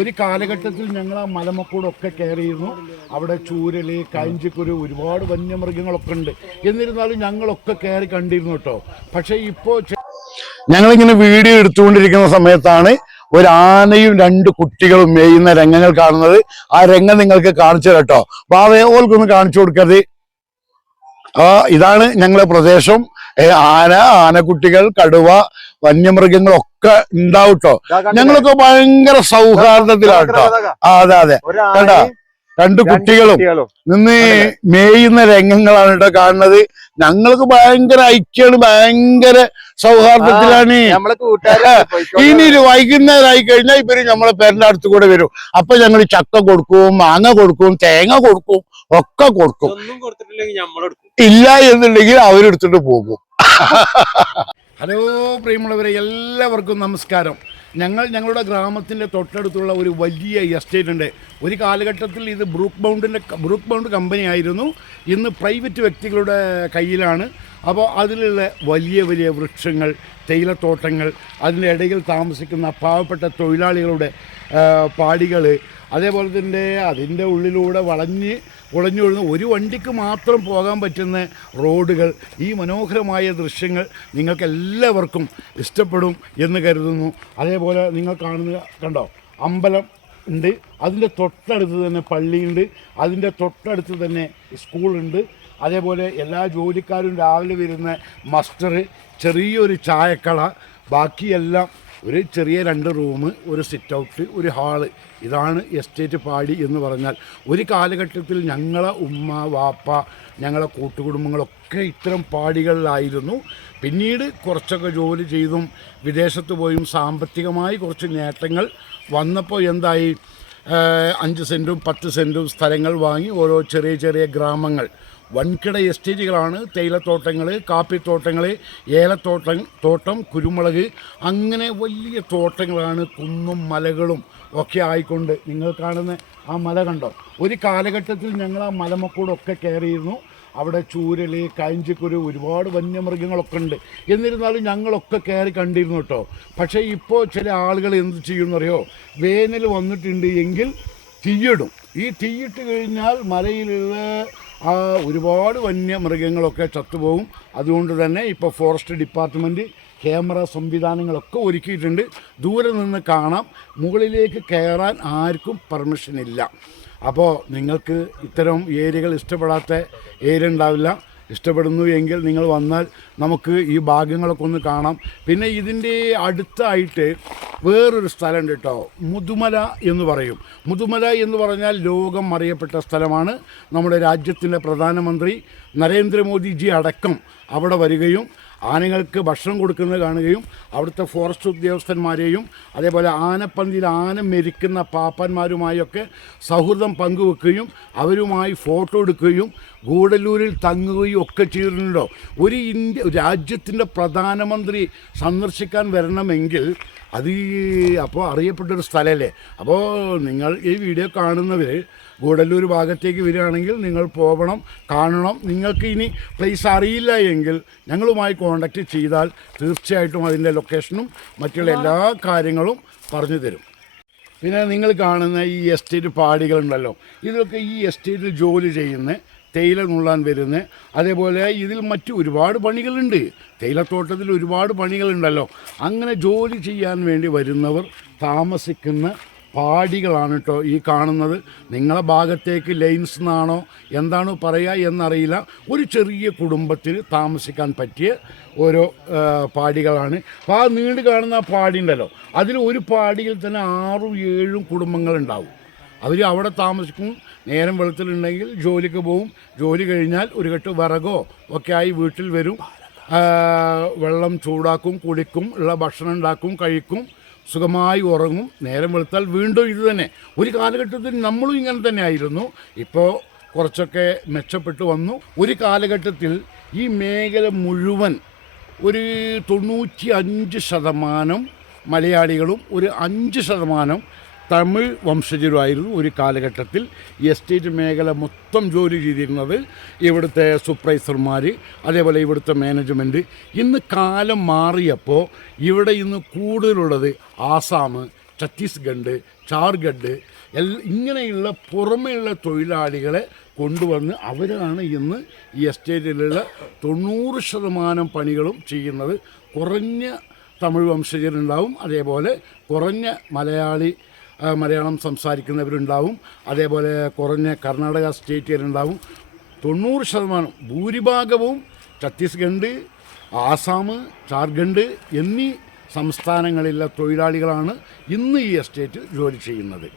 ഒരു കാലഘട്ടത്തിൽ ഞങ്ങൾ ആ മലമക്കൂടൊക്കെ കയറിയിരുന്നു. അവിടെ ചൂരൽ, കാഞ്ചിക്കുരു, ഒരുപാട് വന്യമൃഗങ്ങളൊക്കെ ഉണ്ട്. എന്നിരുന്നാലും ഞങ്ങളൊക്കെ കയറി കണ്ടിരുന്നു കേട്ടോ. പക്ഷേ ഇപ്പോൾ ഞങ്ങളിങ്ങനെ വീഡിയോ എടുത്തുകൊണ്ടിരിക്കുന്ന സമയത്താണ് ഒരു ആനയും 2 കുട്ടികളും മേയുന്ന രംഗങ്ങൾ കാണുന്നത്. ആ രംഗം നിങ്ങൾക്ക് കാണിച്ചു കേട്ടോ. അപ്പൊ ആ വേവോൽക്കൊന്ന് കാണിച്ചു കൊടുക്കരുത്. ഇതാണ് ഞങ്ങളെ പ്രദേശം. ആനക്കുട്ടികൾ, കടുവ, വന്യമൃഗങ്ങളൊക്കെ ഉണ്ടാവും കേട്ടോ. ഞങ്ങളൊക്കെ ഭയങ്കര സൗഹാർദ്ദത്തിലാണ് കേട്ടോ. അതെ കേട്ടാ, 2 കുട്ടികളും നിന്ന് മേയുന്ന രംഗങ്ങളാണ് കേട്ടോ കാണുന്നത്. ഞങ്ങൾക്ക് ഭയങ്കര ഐക്യാണ്, ഭയങ്കര സൗഹാർദ്ദത്തിലാണ്. ഇനി ഒരു വൈകുന്നേരം ആയി കഴിഞ്ഞാൽ ഇവര് നമ്മളെ പേരന്റെ അടുത്ത് കൂടെ വരും. അപ്പൊ ഞങ്ങൾ ചക്ക കൊടുക്കും, മാങ്ങ കൊടുക്കും, തേങ്ങ കൊടുക്കും, ഒക്കെ കൊടുക്കും. ഇല്ല എന്നുണ്ടെങ്കിൽ അവരെടുത്തിട്ട് പോകും. ഹലോ പ്രിയമുള്ളവരെ, എല്ലാവർക്കും നമസ്കാരം. ഞങ്ങളുടെ ഗ്രാമത്തിൻ്റെ തൊട്ടടുത്തുള്ള ഒരു വലിയ എസ്റ്റേറ്റ് ഉണ്ട്. ഒരു കാലഘട്ടത്തിൽ ഇത് ബ്രൂക്ക് ബൗണ്ട് കമ്പനി ആയിരുന്നു. ഇന്ന് പ്രൈവറ്റ് വ്യക്തികളുടെ കയ്യിലാണ്. അപ്പോൾ അതിലുള്ള വലിയ വലിയ വൃക്ഷങ്ങൾ, തേയിലത്തോട്ടങ്ങൾ, അതിൻ്റെ ഇടയിൽ താമസിക്കുന്ന പാവപ്പെട്ട തൊഴിലാളികളുടെ പാടികൾ, അതേപോലെ തന്നെ അതിൻ്റെ ഉള്ളിലൂടെ കുളഞ്ഞു വീഴുന്ന ഒരു വണ്ടിക്ക് മാത്രം പോകാൻ പറ്റുന്ന റോഡുകൾ, ഈ മനോഹരമായ ദൃശ്യങ്ങൾ നിങ്ങൾക്കെല്ലാവർക്കും ഇഷ്ടപ്പെടും എന്ന് കരുതുന്നു. അതേപോലെ നിങ്ങൾ കണ്ടോ, അമ്പലം ഉണ്ട്, അതിൻ്റെ തൊട്ടടുത്ത് തന്നെ പള്ളിയുണ്ട്, അതിൻ്റെ തൊട്ടടുത്ത് തന്നെ സ്കൂളുണ്ട്. അതേപോലെ എല്ലാ ജോലിക്കാരും രാവിലെ വരുന്ന മസ്റ്റർ, ചെറിയൊരു ചായക്കട, ബാക്കിയെല്ലാം ഒരു ചെറിയ 2 റൂം, ഒരു സിറ്റ് ഔട്ട്, ഒരു ഹാള്. ഇതാണ് എസ്റ്റേറ്റ് പാടി എന്ന് പറഞ്ഞാൽ. ഒരു കാലഘട്ടത്തിൽ ഞങ്ങളെ ഉമ്മ, വാപ്പ, ഞങ്ങളെ കൂട്ടുകുടുംബങ്ങളൊക്കെ ഇത്തരം പാടികളിലായിരുന്നു. പിന്നീട് കുറച്ചൊക്കെ ജോലി ചെയ്തും വിദേശത്ത് പോയും സാമ്പത്തികമായി കുറച്ച് നേട്ടങ്ങൾ വന്നപ്പോൾ എന്തായി, 5 സെൻറ്റും 10 സെൻറ്റും സ്ഥലങ്ങൾ വാങ്ങി ഓരോ ചെറിയ ചെറിയ ഗ്രാമങ്ങൾ, വൻകിട എസ്റ്റേറ്റുകളാണ്. തേയിലത്തോട്ടങ്ങൾ, കാപ്പിത്തോട്ടങ്ങൾ, തോട്ടം, കുരുമുളക്, അങ്ങനെ വലിയ തോട്ടങ്ങളാണ്. കുന്നും മലകളും ഒക്കെ ആയിക്കൊണ്ട് നിങ്ങൾ കാണുന്ന ആ മല കണ്ടോ. ഒരു കാലഘട്ടത്തിൽ ഞങ്ങൾ ആ മലമക്കൂടൊക്കെ കയറിയിരുന്നു. അവിടെ ചൂരൽ, കാഞ്ചിക്കുരു, ഒരുപാട് വന്യമൃഗങ്ങളൊക്കെ ഉണ്ട്. എന്നിരുന്നാലും ഞങ്ങളൊക്കെ കയറി കണ്ടിരുന്നു കേട്ടോ. പക്ഷേ ഇപ്പോൾ ചില ആളുകൾ എന്ത് ചെയ്യുമെന്നറിയോ, വേനൽ വന്നിട്ടുണ്ട് എങ്കിൽ തീയിടും. ഈ തീയിട്ട് കഴിഞ്ഞാൽ മലയിലുള്ള ഒരുപാട് വന്യമൃഗങ്ങളൊക്കെ ചത്തുപോകും. അതുകൊണ്ട് തന്നെ ഇപ്പോൾ ഫോറസ്റ്റ് ഡിപ്പാർട്ട്മെൻറ്റ് ക്യാമറ സംവിധാനങ്ങളൊക്കെ ഒരുക്കിയിട്ടുണ്ട്. ദൂരെ നിന്ന് കാണാം, മുകളിലേക്ക് കയറാൻ ആർക്കും പെർമിഷനില്ല. അപ്പോൾ നിങ്ങൾക്ക് ഇത്തരം ഏരിയകൾ ഇഷ്ടപ്പെടാത്ത ഏരിയ ഉണ്ടാവില്ല. ഇഷ്ടപ്പെടുന്നു എങ്കിൽ നിങ്ങൾ വന്നാൽ നമുക്ക് ഈ ഭാഗങ്ങളൊക്കെ ഒന്ന് കാണാം. പിന്നെ ഇതിൻ്റെ അടുത്തായിട്ട് വേറൊരു സ്ഥലമുണ്ട് കേട്ടോ, മുതുമല എന്ന് പറയും. മുതുമല എന്ന് പറഞ്ഞാൽ ലോകം അറിയപ്പെട്ട സ്ഥലമാണ്. നമ്മുടെ രാജ്യത്തിൻ്റെ പ്രധാനമന്ത്രി നരേന്ദ്രമോദിജി അടക്കം അവിടെ വരികയും ആനകൾക്ക് ഭക്ഷണം കൊടുക്കുന്നത് കാണുകയും അവിടുത്തെ ഫോറസ്റ്റ് ഉദ്യോഗസ്ഥന്മാരെയും അതേപോലെ ആനപ്പന്തിയിൽ ആന മെരിക്കുന്ന പാപ്പന്മാരുമായൊക്കെ സൗഹൃദം പങ്കുവെക്കുകയും അവരുമായി ഫോട്ടോ എടുക്കുകയും ഗൂഡല്ലൂരിൽ തങ്ങുകയും ഒക്കെ ചെയ്തിട്ടുണ്ടോ. ഒരു രാജ്യത്തിൻ്റെ പ്രധാനമന്ത്രി സന്ദർശിക്കാൻ വരണമെങ്കിൽ അത് അപ്പോൾ അറിയപ്പെട്ടൊരു സ്ഥലമല്ലേ. അപ്പോൾ നിങ്ങൾ ഈ വീഡിയോ കാണുന്നവർ ഗൂഡല്ലൂർ ഭാഗത്തേക്ക് വരികയാണെങ്കിൽ നിങ്ങൾ പോകണം, കാണണം. നിങ്ങൾക്ക് ഇനി പ്ലേസ് അറിയില്ല എങ്കിൽ ഞങ്ങളുമായി കോൺടാക്റ്റ് ചെയ്താൽ തീർച്ചയായിട്ടും അതിൻ്റെ ലൊക്കേഷനും മറ്റുള്ള എല്ലാ കാര്യങ്ങളും പറഞ്ഞു തരും. പിന്നെ നിങ്ങൾ കാണുന്ന ഈ എസ്റ്റേറ്റ് പാടികളുണ്ടല്ലോ, ഇതൊക്കെ ഈ എസ്റ്റേറ്റിൽ ജോലി ചെയ്യുന്ന, തേയില നുള്ളാൻ വരുന്ന, അതേപോലെ ഇതിൽ മറ്റു ഒരുപാട് പണികളുണ്ട്. തേയിലത്തോട്ടത്തിൽ ഒരുപാട് പണികളുണ്ടല്ലോ. അങ്ങനെ ജോലി ചെയ്യാൻ വേണ്ടി വരുന്നവർ താമസിക്കുന്ന പാടികളാണ് കേട്ടോ ഈ കാണുന്നത്. നിങ്ങളെ ഭാഗത്തേക്ക് ലൈൻസ് എന്നാണോ എന്താണോ പറയുക എന്നറിയില്ല. ഒരു ചെറിയ കുടുംബത്തിൽ താമസിക്കാൻ പറ്റിയ ഓരോ പാടികളാണ്. അപ്പോൾ ആ നീണ്ടു കാണുന്ന പാടി ഉണ്ടല്ലോ, അതിൽ ഒരു പാടിയിൽ തന്നെ 6-7 കുടുംബങ്ങളുണ്ടാവും. അവർ അവിടെ താമസിക്കും. നേരം വെളുത്തിലുണ്ടെങ്കിൽ ജോലിക്ക് പോവും. ജോലി കഴിഞ്ഞാൽ ഒരു കെട്ട് വിറകോ ഒക്കെ ആയി വീട്ടിൽ വരും. വെള്ളം ചൂടാക്കും, കുടിക്കും, ഉള്ള ഭക്ഷണം ഉണ്ടാക്കും, കഴിക്കും, സുഖമായി ഉറങ്ങും. നേരം വെളുത്താൽ വീണ്ടും ഇത് തന്നെ. ഒരു കാലഘട്ടത്തിൽ നമ്മളും ഇങ്ങനെ തന്നെ ആയിരുന്നു. ഇപ്പോൾ കുറച്ചൊക്കെ മെച്ചപ്പെട്ടു വന്നു. ഒരു കാലഘട്ടത്തിൽ ഈ മേഖല മുഴുവൻ ഒരു 95% മലയാളികളും ഒരു 5% തമിഴ് വംശജരുമായിരുന്നു ഒരു കാലഘട്ടത്തിൽ. എസ്റ്റേറ്റ് മേഖല മൊത്തം ജോലി ചെയ്തിരുന്നത് ഇവിടുത്തെ സൂപ്പർവൈസർമാർ, അതേപോലെ ഇവിടുത്തെ മാനേജ്മെൻറ്റ്. ഇന്ന് കാലം മാറിയപ്പോൾ ഇവിടെ ഇന്ന് കൂടുതലുള്ളത് ആസാം, ഛത്തീസ്ഗഡ്, ജാർഖണ്ഡ് ഇങ്ങനെയുള്ള പുറമെയുള്ള തൊഴിലാളികളെ കൊണ്ടുവന്ന് അവരാണ് ഇന്ന് ഈ എസ്റ്റേറ്റിലുള്ള 90% പണികളും ചെയ്യുന്നത്. കുറഞ്ഞ തമിഴ് വംശജരുണ്ടാവും, അതേപോലെ കുറഞ്ഞ മലയാളം സംസാരിക്കുന്നവരുണ്ടാവും, അതേപോലെ കുറഞ്ഞ കർണാടക സ്റ്റേറ്റുകാരുണ്ടാവും. 90% ഭൂരിഭാഗവും ഛത്തീസ്ഗഡ്, ആസാം, ജാർഖണ്ഡ് എന്നീ സംസ്ഥാനങ്ങളിലെ തൊഴിലാളികളാണ് ഇന്ന് ഈ എസ്റ്റേറ്റിൽ ജോലി ചെയ്യുന്നത്.